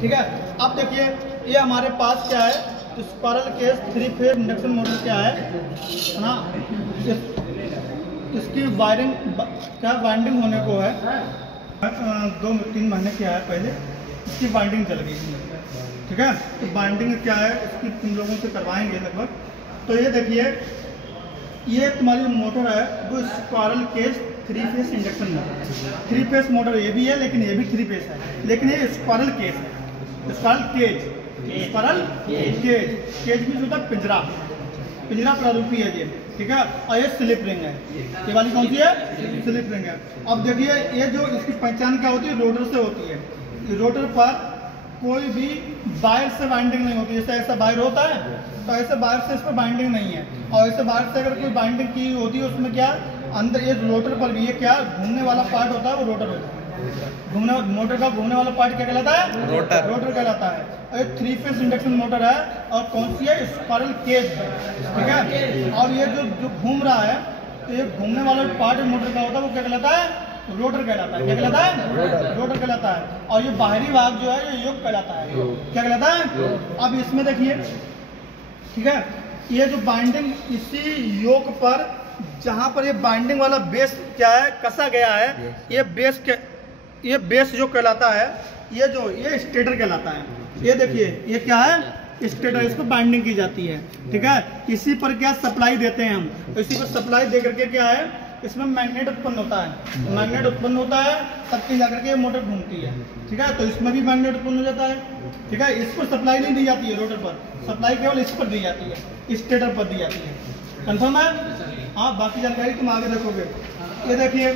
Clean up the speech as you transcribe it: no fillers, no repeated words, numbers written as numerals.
ठीक है। अब देखिए ये हमारे पास क्या है, spiral cage 3 phase induction motor क्या है ना, इसकी वायरिंग क्या वाइंडिंग होने को है 2-3 महीने क्या है पहले इसकी वाइंडिंग चल गई थी, ठीक है। तो वाइंडिंग क्या है इसकी तुम लोगों से करवाएंगे लगभग। तो ये देखिए ये तुम्हारी जो मोटर है वो spiral cage 3 phase induction motor, 3 phase motor ये भी है लेकिन ये भी 3 फेज है, लेकिन ये स्पाइरल केज है, स्पाइरल केज, स्पाइरल केज भी होता है पिंजरा प्रारूपी है ये, ठीक है। और ये स्लिप रिंग है, ये वाली कौन सी है, स्लिप रिंग है। अब देखिए ये जो इसकी पहचान क्या होती है, रोटर से होती है। रोटर पर कोई भी वायर से बाइंडिंग नहीं होती, जैसे ऐसा वायर होता है तो ऐसे वायर से इस पर बाइंडिंग नहीं है, और ऐसे वायर से अगर कोई बाइंडिंग की होती है उसमें क्या अंदर ये रोटर पर भी ये क्या घूमने वाला पार्ट होता है, वो रोटर होता है। मोटर का घूमने वाला पार्ट क्या कहलाता है, रोटर कहलाता है। और ये 3 फेज इंडक्शन मोटर है और कौन सी है, स्पाइरल केज है, ठीक है। और ये जो घूम रहा है तो ये घूमने वाला पार्ट मोटर का होता है वो क्या कहलाता है, रोटर कहलाता है। क्या कहलाता है, रोटर कहलाता है। और ये बाहरी भाग जो है ये योक कहलाता है, क्या कहलाता है। अब इसमें देखिए, ठीक है, ये जो बाइंडिंग इसी योक पर जहां पर ये बाइंडिंग वाला बेस क्या है कसा गया है, ये बेस जो कहलाता है, ये स्टेटर कहलाता है। ये देखिए ये क्या है, स्टेटर, इसको बाइंडिंग की जाती है, ठीक है। इसी पर क्या सप्लाई देते हैं हम, तो इसी पर सप्लाई दे करके क्या है इसमें मैग्नेट उत्पन्न होता है, मैग्नेट उत्पन्न होता है तब के जाकर के ये मोटर घूमती है, ठीक है। तो इसमें भी मैग्नेट उत्पन्न हो जाता है, ठीक है। इस पर सप्लाई नहीं दी जाती है, रोटर पर सप्लाई केवल इस पर दी जाती है, स्टेटर पर दी जाती है। कंफर्म है? हाँ, बाकी जानकारी तुम आगे देखोगे। ये देखिए